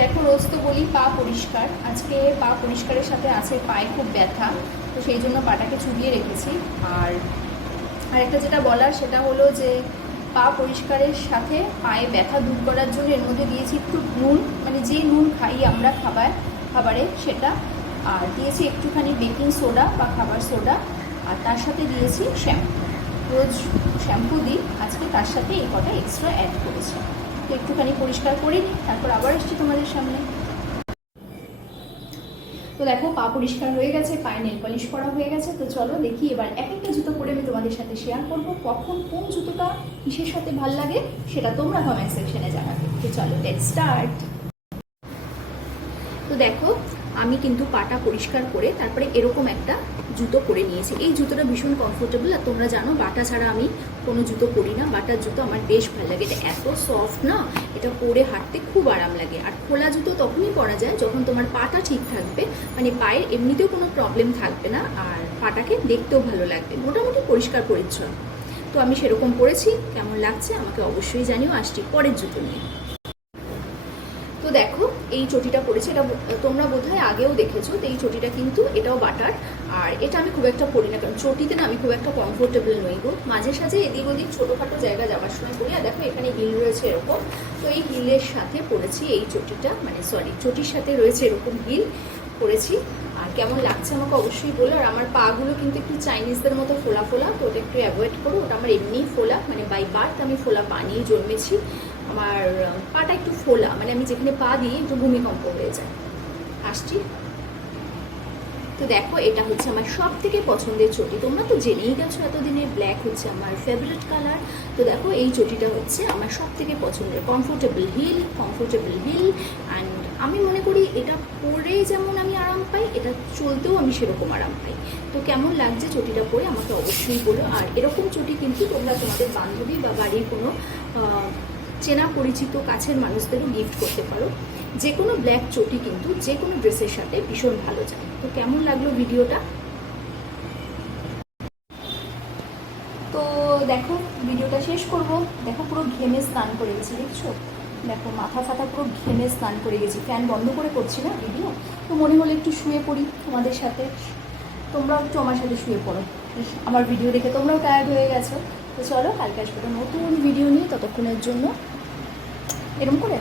দেখো, রোজ তো বলি পা পরিষ্কার, আজকে পা পরিষ্কারের সাথে আছে পায়ে খুব ব্যথা, তো সেই জন্য পাটাকে চুবিয়ে রেখেছি। আর একটা যেটা বলার সেটা হলো যে পা পরিষ্কারের সাথে পায়ে ব্যথা দূর করার জন্য এর মধ্যে দিয়েছি একটু নুন, মানে যে নুন খাই আমরা খাবারে সেটা, আর দিয়েছি একটুখানি বেকিং সোডা বা খাবার সোডা, আর তার সাথে দিয়েছি শ্যাম্পু। রোজ শ্যাম্পু দিই, আজকে তার সাথে এই কটা এক্সট্রা অ্যাড করেছি। তো একটুখানি পরিষ্কার করে নিই, তারপর আবার আসছি তোমাদের সামনে। তো দেখো, পা পরিষ্কার হয়ে গেছে, পায়ে নেল পলিশ করা হয়ে গেছে। তো চলো দেখি এবার এক একটা জুতো পরে আমি তোমাদের সাথে শেয়ার করবো, কখন কোন জুতোটা কিসের সাথে ভাল লাগে সেটা তোমরা কমেন্ট সেকশনে জানাবে। তো চলো লেটস স্টার্ট। তো দেখো, আমি কিন্তু পাটা পরিষ্কার করে তারপরে এরকম একটা জুতো পরে নিয়েছি। এই জুতোটা ভীষণ কমফোর্টেবল, আর তোমরা জানো বাটা ছাড়া আমি কোনো জুতো পরি না। বাটার জুতো আমার বেশ ভালো লাগে, এটা এত সফট না, এটা পরে হাঁটতে খুব আরাম লাগে। আর খোলা জুতো তখনই পরা যায় যখন তোমার পাটা ঠিক থাকবে, মানে পায়ের এমনিতেও কোনো প্রবলেম থাকবে না, আর পাটাকে দেখতেও ভালো লাগবে, মোটামুটি পরিষ্কার পরিচ্ছন্ন। তো আমি সেরকম পরেছি, কেমন লাগছে আমাকে অবশ্যই জানিও। আসছি পরের জুতো নিয়ে। তো দেখো, এই চটিটা পরেছে, এটা তোমরা বোধহয় আগেও দেখেছো। তো এই চটিটা কিন্তু এটাও বাটার, আর এটা আমি খুব একটা পরি না, কারণ চটিতে না আমি খুব একটা কমফোর্টেবল নই গো। মাঝে সাঝে এদিক ওদিক ছোটোখাটো জায়গা যাওয়ার সময় পরি। আর দেখো এখানে হিল রয়েছে এরকম, তো এই হিলের সাথে পরেছি এই চটিটা, মানে সরি চটির সাথে রয়েছে এরকম হিল পরেছি। আর কেমন লাগছে আমাকে অবশ্যই বলো। আর আমার পাগুলো কিন্তু একটু চাইনিজদের মতো ফোলা ফোলা, তো ওটা একটু অ্যাভয়েড করো, ওটা আমার এমনিই ফোলা, মানে বাই বার্থ আমি ফোলা পা নিয়ে জন্মেছি। আমার পাটা একটু ফোলা, মানে আমি যেখানে পা দিই একটু ভূমিকম্প হয়ে যায়। আসছি। তো দেখো, এটা হচ্ছে আমার সব থেকে পছন্দের চটি, তোমরা তো জেনেই গেছো এতদিনে, ব্ল্যাক হচ্ছে আমার ফেভারিট কালার। তো দেখো, এই চটিটা হচ্ছে আমার সব থেকে পছন্দের, কমফোর্টেবল হিল অ্যান্ড আমি মনে করি এটা পরে যেমন আমি আরাম পাই, এটা চলতেও আমি সেরকম আরাম পাই। তো কেমন লাগছে চটিটা পরে আমাকে অবশ্যই বলো। আর এরকম চটি কিন্তু তোমরা তোমাদের বান্ধবী বা বাড়ির কোনো চেনা পরিচিত কাছের মানুষদেরও গিফট করতে পারো। যে কোনো ব্ল্যাক চটি কিন্তু যে কোনো ড্রেসের সাথে ভীষণ ভালো যায়। তো কেমন লাগলো ভিডিওটা? তো দেখো, ভিডিওটা শেষ করব। দেখো পুরো ঘেমে স্নান করে গেছি, দেখছো? দেখো মাথা ফাথা পুরো ঘেমে স্নান করে গেছি, ফ্যান বন্ধ করে করছি না ভিডিও। তো মনে হলো একটু শুয়ে পড়ি তোমাদের সাথে, তোমরাও একটু আমার সাথে শুয়ে পড়ো। আমার ভিডিও দেখে তোমরাও টায়ার্ড হয়ে গেছো। তো চলো, কালকে আসবো নতুন ভিডিও নিয়ে, ততক্ষণের জন্য এরকম করে